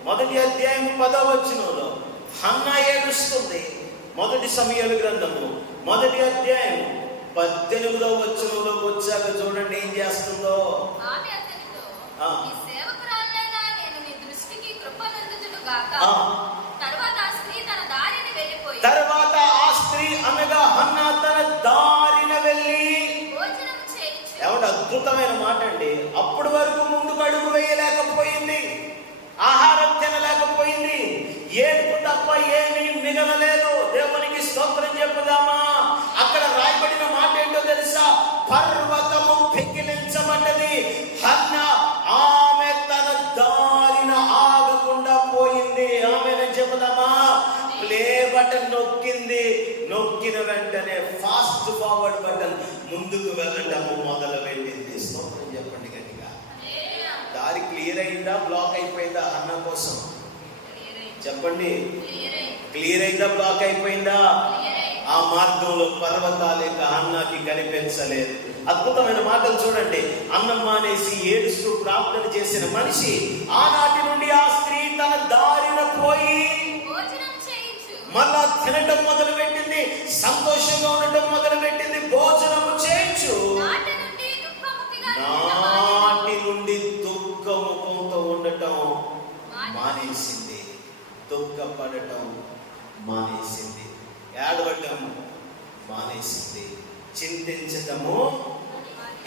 1వ అధ్యాయం 10వ వచనంలో హన్న ఏడుస్తుంది. మొదటి సమూయేలు గ్రంథము 1వ అధ్యాయం 18వ వచనంలోకి వచ్చాక చూడండి ఏం చేస్తుందో. తర్వాత ఆ స్త్రీ అనగా హన్న తన దారిన వెళ్ళి, ఏమంటే అద్భుతమైన మాట అండి. అప్పటి వరకు ముందుకు అడుగు వేయలేకపోయింది, ఆహారం తినలేకపోయింది, ఏడుపు తప్ప ఏమీ మిగలలేదు. దేవునికి స్తోత్రం చెప్పుదామా? అక్కడ రాయబడిన మాట ఏంటో తెలుసా? పర్వతము పెకిలించబడ్డది. హన్న ఆమె తన దారిన ఆగకుండా పోయింది. ఆమెను చెప్పుదామా? ప్లే బటన్ నొక్కింది, నొక్కిన వెంటనే ఫాస్ట్ ఫార్వర్డ్ బటన్ ముందుకు వెళ్ళటము మొదలు పెట్టింది. స్తోత్రం చెప్పండి గట్టిగా. దారి క్లియర్ అయిందా, బ్లాక్ అయిపోయిందా? అన్న కోసం చెప్పండి. క్లియర్ అయిందా, బ్లాక్ అయిపోయిందా? ఆ మార్గంలో పర్వతాలు ఇక అన్నకి కనిపించలేదు. అద్భుతమైన మాటలు చూడండి. అన్నం మానేసి ఏడుస్తూ ప్రార్థన చేసిన మనిషి ఆనాటి నుండి ఆ స్త్రీ తన దారిన పోయి మళ్ళా తినటం మొదలు పెట్టింది, సంతోషంగా ఉండటం మొదలు పెట్టింది. భోజనము చేయించు. నాటి నుండి దుఃఖముఖంతో ఉండటం మానేసింది, దుఃఖపడటం మానేసింది, ఏడవటం మానేసింది, చింతించటము.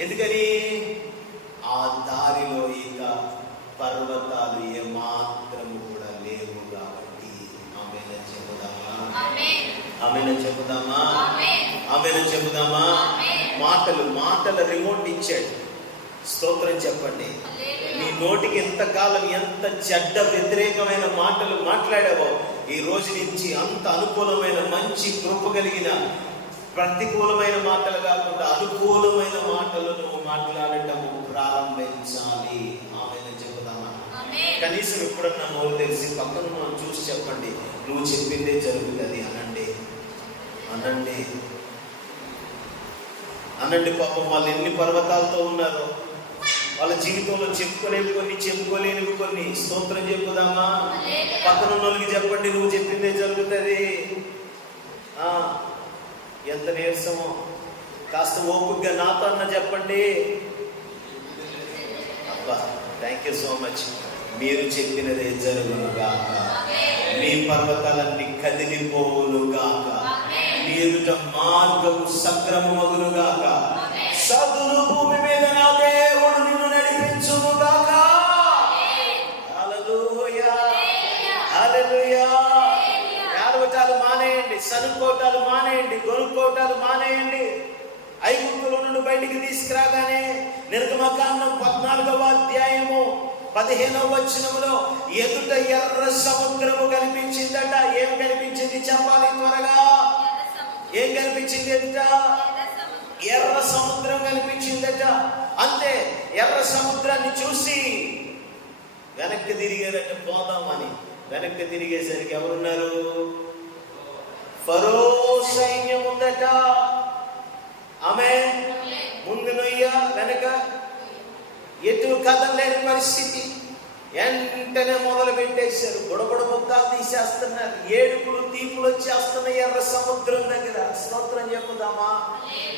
ఎందుకని? ఆ దారిలో ఇక పర్వతాలు ఏమాత్రము కూడా లేవు కాబట్టి. ఆమెను చెబుదామా? ఆమెను చెబుదామా? మాటల రిమోట్ ఇచ్చాడు. స్తోత్రం చెప్పండి. నీ నోటికి ఎంతకాలం ఎంత చెడ్డ వ్యతిరేకమైన మాటలు మాట్లాడావో, ఈ రోజు నుంచి అంత అనుకూలమైన, మంచి కృప కలిగిన, ప్రతికూలమైన మాటలు కాకుండా అనుకూలమైన మాటలు నువ్వు మాట్లాడటము ప్రారంభించాలి. ఆమెను చెబుదామా? కనీసం ఎప్పుడన్నా నోరు తెలిసి పక్కన మనం చూసి చెప్పండి, నువ్వు చెప్పిందే జరుగుతుంది అనండి, అనండి, అనండి. పాపం వాళ్ళు ఎన్ని పర్వతాలతో ఉన్నారో, వాళ్ళ జీవితంలో చెప్పుకోలేని కొన్ని, చెప్పుకోలేనివి కొన్ని. స్తోత్రం చెప్పుదామా? పక్కన ఉన్నోళ్ళకి చెప్పండి, నువ్వు చెప్పిందే జరుగుతుంది. ఎంత నీరసమో కాస్త ఓపికగా నాతో అన్న చెప్పండి. అబ్బా, థ్యాంక్ యూ సో మచ్. మీరు చెప్పినదే జరుగునుగాక, మీ పర్వతాలన్నీ కదిలిపోవునుగాక, మీ ఎదుట మార్గము సక్రమమగునుగాక, సదులు భూమి మీద నా దేవుడు నిన్ను నడిపించునుగాక. హల్లెలూయా, హల్లెలూయా. ఏడవటాలు మానేయండి, సనుకోటాలు మానేయండి, గొనుక్కోటాలు మానేయండి. ఐగుప్తులో నుండి బయటికి తీసుకురాగానే నిర్గమకాండం 14వ అధ్యాయము 15వ వచనములో ఎదుట ఎర్ర సముద్రము కనిపించిందట. ఏం కనిపించింది చెప్పాలి త్వరగా. ఏం కనిపించింది? ఎదుట ఎర్ర సముద్రం కనిపించిందట. అంతే, ఎర్ర సముద్రాన్ని చూసి వెనక్కి తిరిగేదట పోదామని. వెనక్కి తిరిగేసరికి ఎవరున్నారు? ఫరో సైన్యం ఉందట. ఆమె ముందు నొయ్య, వెనక ఎటు కదలేని పరిస్థితి. వెంటనే మొదలు పెట్టేశారు. బుడబుడ ముద్దాలు తీసేస్తున్నారు. ఏడుపులు తీపులు వచ్చేస్తున్నాయి ఎర్ర సముద్రం దగ్గర. స్తోత్రం చెప్పుదామా.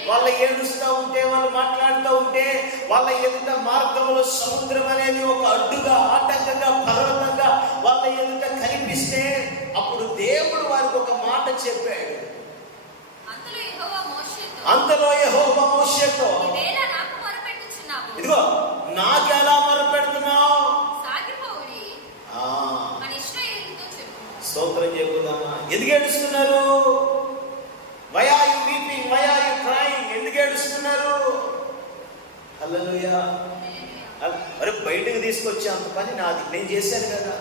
వాళ్ళు ఏడుస్తూ ఉంటే, వాళ్ళు మాట్లాడుతూ ఉంటే, వాళ్ళ ఎదుట మార్గంలో సముద్రం అనేది ఒక అడ్డుగా, ఆటంకంగా, పర్వతంగా వాళ్ళ ఎదుట కనిపిస్తే అప్పుడు దేవుడు వారికి ఒక మాట చెప్పాడు. అంతలో యెహోవా మోషేతో, ఇదిగో నాకెలా మొరపెడుతున్నావు? స్తోత్రం చెప్పుదామా. ఎందుకు ఏడుస్తున్నారు? Why are you weeping, why are you crying? ఎందుకు ఏడుస్తున్నారు? హల్లెలూయా. అరే బయటకు తీసుకొచ్చే అంత పని నాది, నేను చేశాను కదా.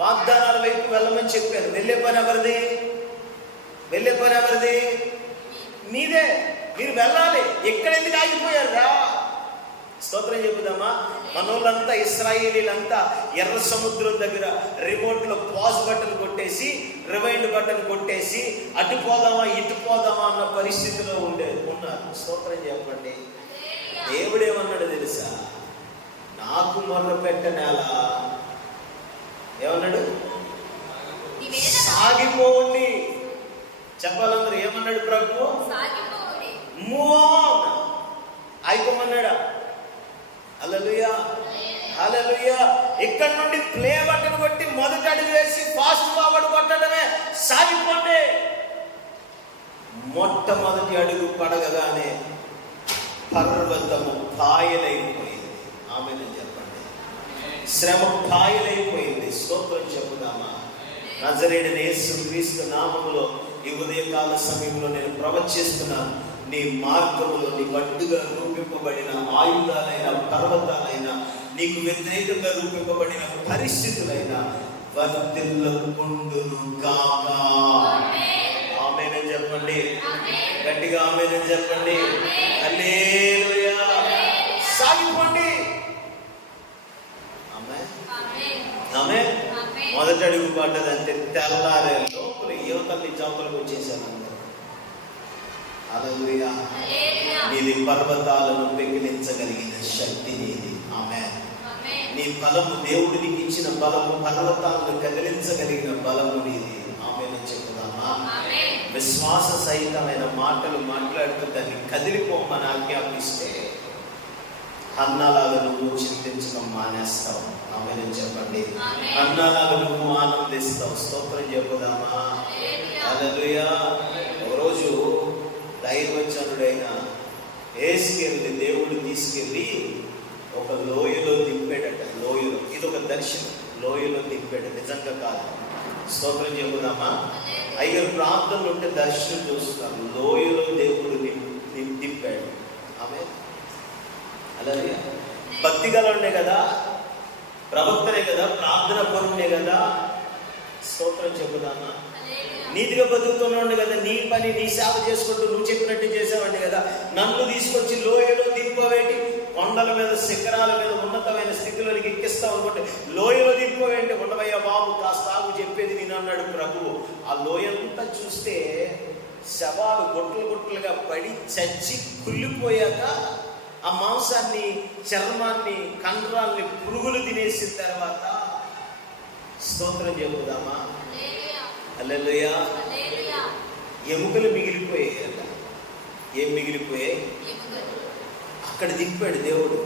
వాగ్దానాల వైపు వెళ్ళమని చెప్పాను. వెళ్ళే పని ఎవరిది? వెళ్ళే పని ఎవరిది? మీదే. మీరు వెళ్ళాలి. ఎక్కడ ఎందుకు ఆగిపోయారా? స్తోత్రం చెప్పుదామా. మనోళ్ళంతా, ఇశ్రాయేలీలంతా ఎర్ర సముద్రం దగ్గర రిమోట్లో పాజ్ బటన్ కొట్టేసి, రివైండ్ బటన్ కొట్టేసి, అటు పోదామా ఇటు పోదామా అన్న పరిస్థితిలో ఉన్నారు. స్తోత్రం చెప్పండి. దేవుడేమన్నాడు తెలుసా? నాకు మొర్ర పెట్టనేలా. ఏమన్నాడు? సాగిపోండి. చెప్పాలందరూ ఏమన్నాడు ప్రభు? Move on. అయిపోమన్నాడా? హల్లెలూయా, హల్లెలూయా. ఇక్కడ నుండి ప్లే బటన్ కొట్టి మొదటి అడుగు వేసి ఫాస్ట్ ఫార్వర్డ్ కొట్టడమే. సాగిపోండి. మొట్టమొదటి అడుగు పడగగానే పర్వతము పాయలైపోయింది. ఆమెను చెప్పండి. శ్రమ పాయలైపోయింది. స్తోత్రం చెప్పుదామా. నజరేయుడైన యేసుక్రీస్తు నామములో ఈ ఉదయకాల సమయంలో నేను ప్రవచిస్తున్నాను. నీ మార్గములో నీకు అడ్డుగా రూపింపబడిన ఆయుధాలైన, పర్వతాలైన, నీకు వ్యతిరేకంగా రూపింపబడిన పరిస్థితులైన వర్ధిల్లకుండును గాక. ఆమేన్ చెప్పండి. గట్టిగా ఆమేన్ చెప్పండి. హల్లెలూయా. సాగిపోండి. ఆమేన్, ఆమేన్. మొదటి అడుగు పడ్డదంటే తెల్లారే లోపల యువతల్ని చౌకలకు వచ్చేసాను. హల్లెలూయా. నీది పర్వతాలను పెకిలించగలిగిన శక్తి నీది. ఆమేన్. నీ బలము, దేవుడు నీకు ఇచ్చిన బలము, పర్వతాలను కదిలించగలిగిన బలము నీది. ఆమేన్ చెప్పుదామా. విశ్వాస సహితమైన మాటలు మాట్లాడుతూ దాన్ని కదిలిపోమని ఆజ్ఞాపిస్తే అన్నాలాగా నువ్వు చింతించడం మానేస్తావు. ఆమేన్ చెప్పండి. అన్నాలాగా నువ్వు ఆనందిస్తావు. స్తోత్రం చెప్పుదామా. హల్లెలూయా. ఒకరోజు దైవజనుడైన యేసుకెళ్ళి దేవుడు తీసుకెళ్ళి ఒక లోయలో దింపాడట. లోయలో, ఇది ఒక దర్శనం. లోయలో దింపాడు, నిజంగా కాదు. స్తోత్రం చెప్పుదామా. అయ్యో ప్రాంతంలో ఉంటే దర్శనం చూస్తాను. లోయలో దేవుడు దింపాడు. ఆమె అలాగే భక్తి గలనే కదా, ప్రవక్తనే కదా, ప్రార్థన పరునే కదా. స్తోత్రం చెప్పుదామా. నీతిగా బతుకుతున్నాడు కదా, నీ పని నీ సేవ చేసుకుంటూ నువ్వు చెప్పినట్టు చేసావండి కదా. నన్ను తీసుకొచ్చి లోయలో దింపవేంటి? కొండల మీద, శిఖరాల మీద, ఉన్నతమైన స్థితిలోనికి ఎక్కిస్తావు అనుకుంటే లోయలో దింపవేంటి? ఉండవయ్యా బాబు, కాస్త ఆగు, చెప్పేది నేను అన్నాడు ప్రభువు. ఆ లోయంతా చూస్తే శవాలు గొట్టలు గొట్టలుగా పడి చచ్చి కుళ్ళిపోయాక ఆ మాంసాన్ని, చర్మాన్ని, కండరాల్ని పురుగులు తినేసిన తర్వాత స్తోత్రం చెప్పుదామా. హల్లెలూయా. ఎముకలు మిగిలిపోయాయి. ఏం మిగిలిపోయాయి? అక్కడ దింపాడు దేవుడు.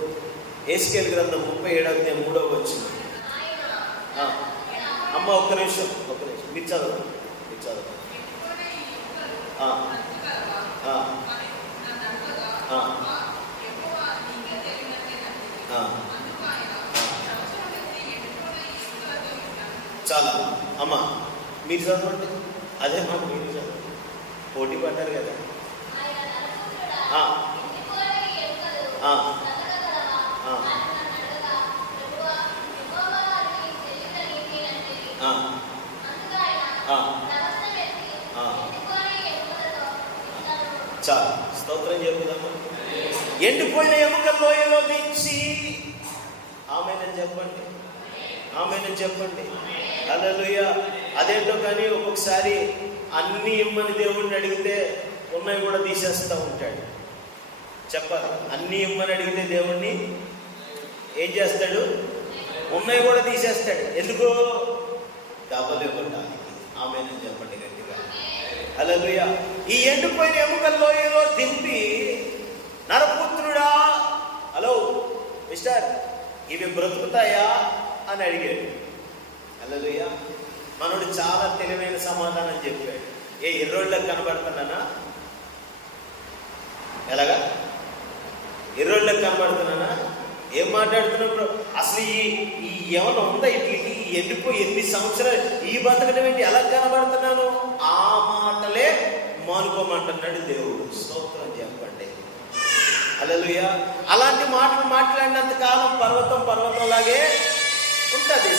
యేసుకేలు గ్రంథం 37:3 వచనం. అమ్మ ఒక్క నిమిషం, మీరు చదవండి, మీరు చదవండి. చాలా అమ్మ మీరు చదవండి. అదే మాట మీరు చదవండి. పోటీ పడ్డారు కదా. ఎండిపోయిన ఎముకల లోయలో దించి ఆమేనని చెప్పండి, ఆమేనని చెప్పండి. హల్లెలూయా. అదేంటో కానీ ఒక్కొక్కసారి అన్నీ ఇమ్మని దేవుడిని అడిగితే ఉన్నాయి కూడా తీసేస్తూ ఉంటాడు. చెప్పాలి, అన్నీ ఇమ్మని అడిగితే దేవుణ్ణి ఏం చేస్తాడు? ఉన్నాయి కూడా తీసేస్తాడు. ఎందుకు? డబ్బులు ఇవ్వడానికి. ఆమేనని చెప్పండి గట్టిగా. హల్లెలూయా. ఈ ఎండిపోయిన ఎముకల లోయలో దింపి, నరపుత్రుడా, హలో మిస్టర్, ఇవి బ్రతుకుతాయా అని అడిగాడు. హల్లెలూయా. మనోడు చాలా తెలివైన సమాధానం చెప్పాడు. ఏ ఎర్రోళ్ళకి కనబడుతున్నానా? ఎలాగా ఎర్రోళ్ళకి కనబడుతున్నానా? ఏం మాట్లాడుతున్నప్పుడు అసలు ఈ ఏమైనా ఉందా? ఇట్లకి ఎండిపోయి ఎన్ని సంవత్సరాలు ఈ బతకడం ఏంటి? ఎలా కనబడుతున్నాను? ఆ మాటలే మానుకోమంటున్నాడు దేవుడు. స్తోత్రం చెప్పండి. హల్లెలూయా. అలాంటి మాటలు మాట్లాడినంత కాలం పర్వతంలాగే ఉంటుంది,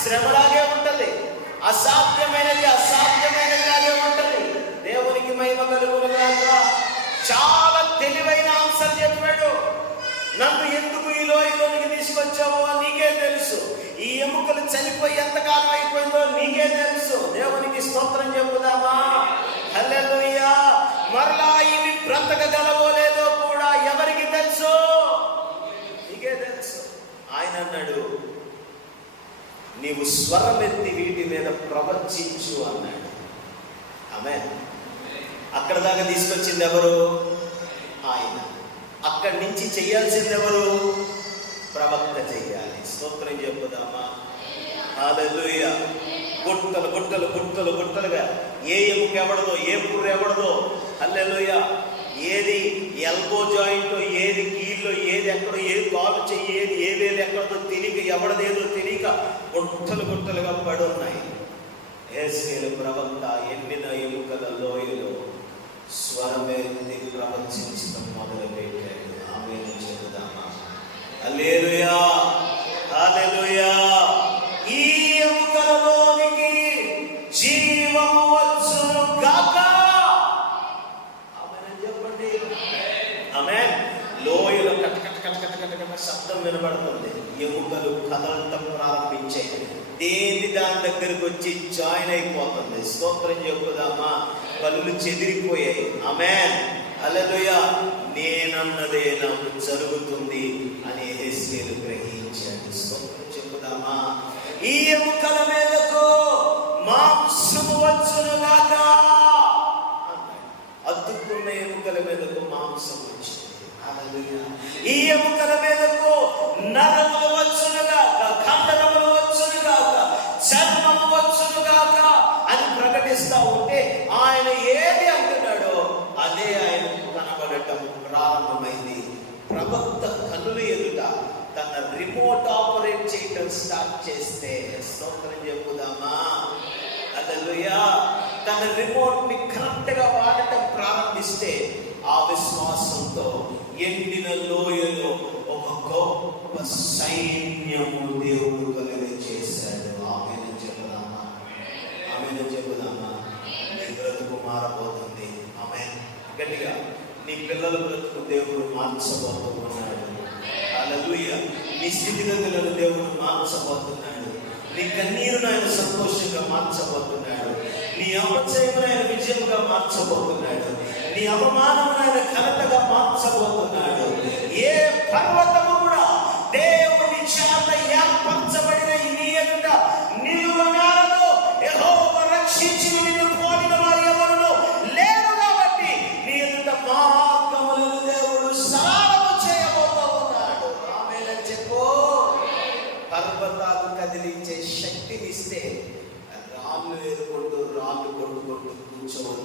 శ్రమలాగే ఉంటుంది, అసాధ్యమైనదిలాగే ఉంటుంది. దేవునికి మహిమ కలుగునుగాక. చాలా తెలివైన ఆన్సర్ చెప్పాడు. నన్ను ఎందుకు ఈ లోయలోనికి తీసుకొచ్చావో నీకే తెలుసు. ఈ ఎముకలు చనిపోయి ఎంతకాలం అయిపోయిందో నీకే తెలుసు. దేవునికి స్తోత్రం చెప్పుదామా? హల్లెలూయా. మరలా ఇవి బ్రతకగలవో లేదో కూడా ఎవరికి తెలుసు? నీకే తెలుసు. ఆయన అన్నాడు, నీవు స్వరమెత్తి వీటి మీద ప్రవచించు అన్నాడు. ఆమేన్. అక్కడ దాకా తీసుకొచ్చింది ఎవరు? ఆయన. అక్కడి నుంచి చెయ్యాల్సింది ఎవరు? ప్రవక్త చెయ్యాలి. స్తోత్రం చెప్పుదామా? హల్లెలూయా. గుట్టలుగా ఏ ఎముక ఎవడదో, ఏ పుర్రు ఎవడదో, హల్లెలూయా, ఏది ఎల్బో జాయింట్, ఏది కీల్లో, ఏది ఎక్కడో, ఏది కాలు చెయ్యి, ఏది ఏ వేలు ఎక్కడదో తెలియక, ఎవడదేదో తెలియక గుట్టలుగా పడి ఉన్నాయి. యేసేలు ప్రవక్త ఎండిన ఎముకల లోయలో స్వరమెత్తి ప్రవచించడం మొదలుపెట్టాడు. ఆమేన్ చెబుదామా? హల్లెలూయా, హల్లెలూయా. ఈ ఎముకలలోనికి జీవము వచ్చును గాక. ఆమేన్ చెప్పండి. ఆమేన్. లోయలో కట శబ్దం వినబడుతుంది. ఎముకలు కదలటం ప్రారంభించాయి. దేని దాని దగ్గరకు వచ్చి జాయిన్ అయిపోతుంది. స్తోత్రం చెప్పుదామా? కళ్ళు చెదిరిపోయాయి. ఆమేన్. హల్లెలూయా. నేనన్నదే నాకు జరుగుతుంది అని యెహెజ్కేలు గ్రహించాడు. స్తోత్రం చెప్పుదామా? ఈ ఎముకల మీదకు మాంసము వచ్చును గాక అన్నాడు. అద్దుకున్న ఎముకల మీదకు మాంసం వచ్చింది. హల్లెలూయా. ఈ ఎముకల మీదకు నరములు వచ్చును గాక, కండరములు వచ్చును గాక, చర్మము వచ్చును గాక అని ప్రకటిస్తా ఉంటే ఆయన ఏది అంటున్నాడో అదే ఆయనకు కనబడటం ప్రారంభమైంది. ప్రవక్త కన్నుల ఎదుట తన రిమోట్ ఆపరేట్ చేయటం స్టార్ట్ చేస్తే, స్తోత్రం చెప్పుదామా? హల్లెలూయా. తన రిమోట్ ని కరెక్ట్ గా వాడటం ప్రారంభిస్తే ఆ విశ్వాసంతో ఎండిన లోయలో ఒక గొప్ప సైన్యము దేవుడు కలిగి చేశాడు. ఆమేన్ చెప్పుదామా? ఆమేన్ చెప్పుదామా? నీ బ్రతుకు మారబోతుంది. ఆమేన్. గట్టిగా నీ పిల్లల బ్రతుకు దేవుడు మార్చబోతున్నాడు. హల్లెలూయా. నీ స్థితిగతులను దేవుడు మార్చబోతున్నాడు. నీ కన్నీరును ఆయన సంతోషంగా మార్చబోతున్నాడు. నీ అపజయమును ఆయన విజయముగా మార్చబోతున్నాడు. నీ అవమానమును ఆయన ఘనతగా మార్చబోతున్నాడు. ఏ పర్వతము కూడా దేవుని చేత ఏర్పరచబడిన నీ ఎదుట నిలువనారదు. యెహోవా రక్షించి నిన్ను పోలిన వారు ఎవరును లేరు కాబట్టి నీ ఎదుట మార్గములను దేవుడు సరళము చేయబోతూ ఉన్నాడు. ఆమేన్ చెప్పు. పర్వతాలు కదిలించే శక్తినిస్తే రాళ్ళు కొట్టుకుంటూ కూర్చోవద్దు.